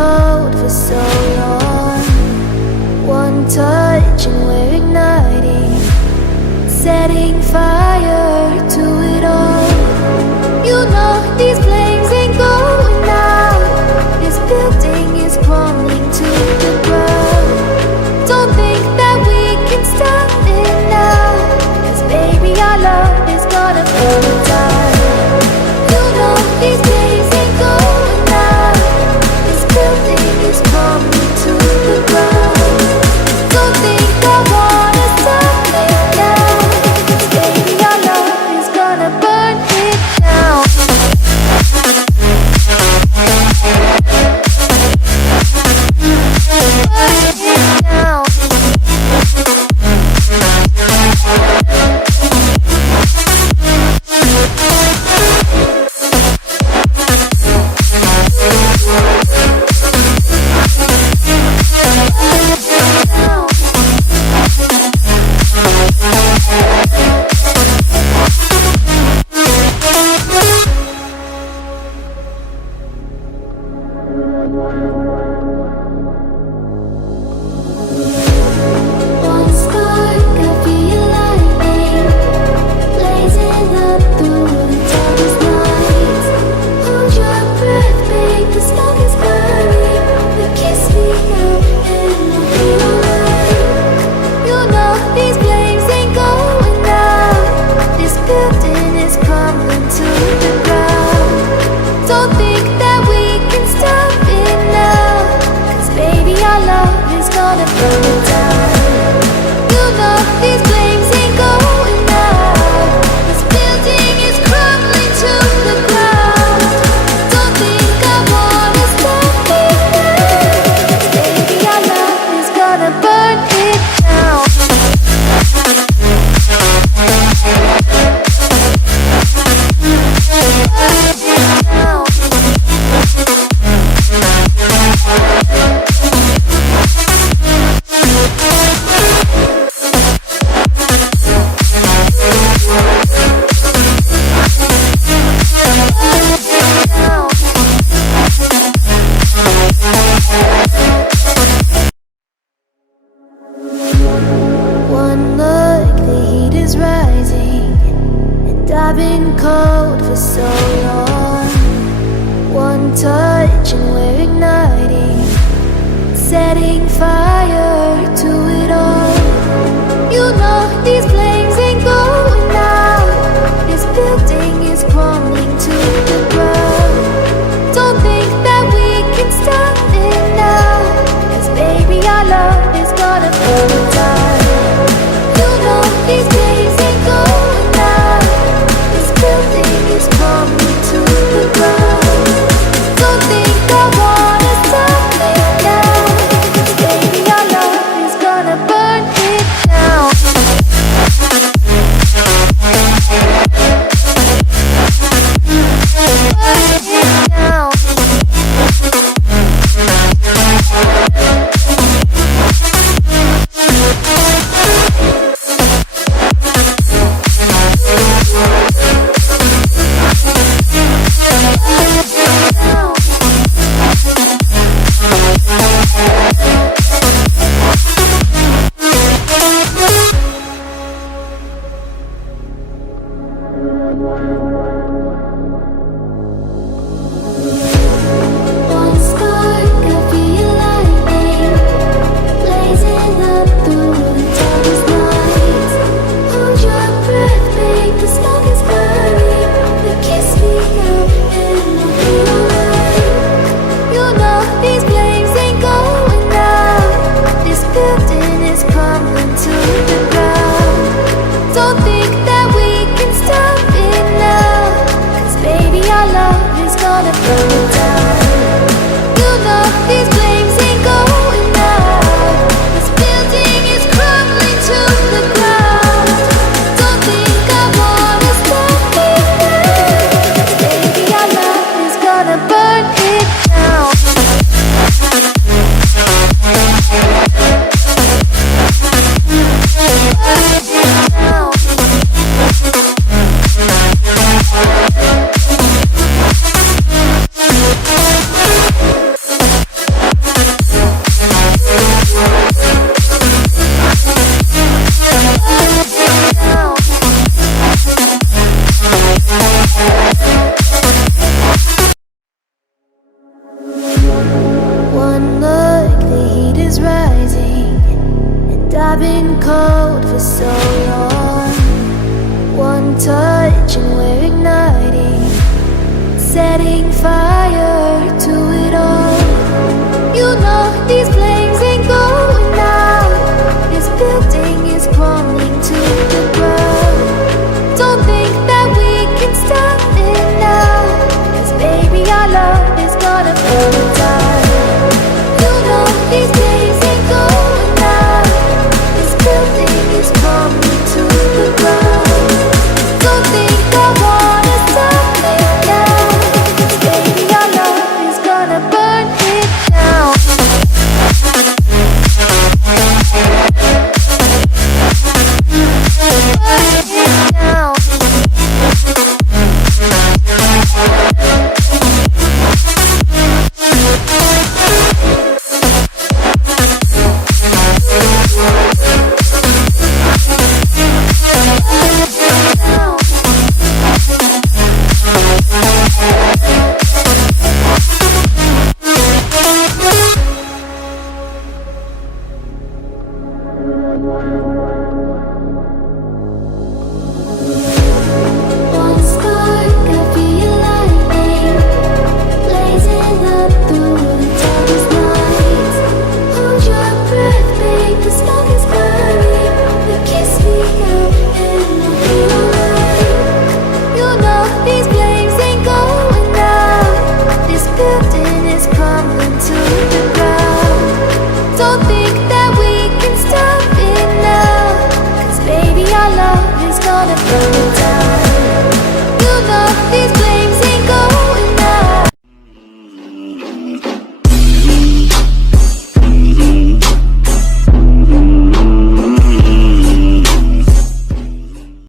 cold for so long. One touch and we're igniting, setting fire to it all. You know these flames ain't going out. This building is crumbling to the ground. Don't think that we can stop it now, 'cause baby our love is gonna burn it down. You know these flames ain't going out. This building is crumbling to the ground. Don't think I wanna stop it now, 'cause baby our love is gonna burn it down. touch and we're igniting, setting fire to it all. You know these flames ain't going out. This building is crumbling to the ground. Don't think that we can stop it now, 'cause baby our love is gonna burn it down. You know these flames ain't going out. This building is crumbling to the ground. Don't think I wanna stop it now, 'cause baby our love is gonna burn it down. One spark of your lightning, blazing up through the darkest nights. Hold your breath, babe, the smoke is burning. You kiss me out and I'll be alright. You know these flames ain't going out. This building is crumbling to the ground. Don't think that we can stop it now, 'cause baby our love is gonna burn it down.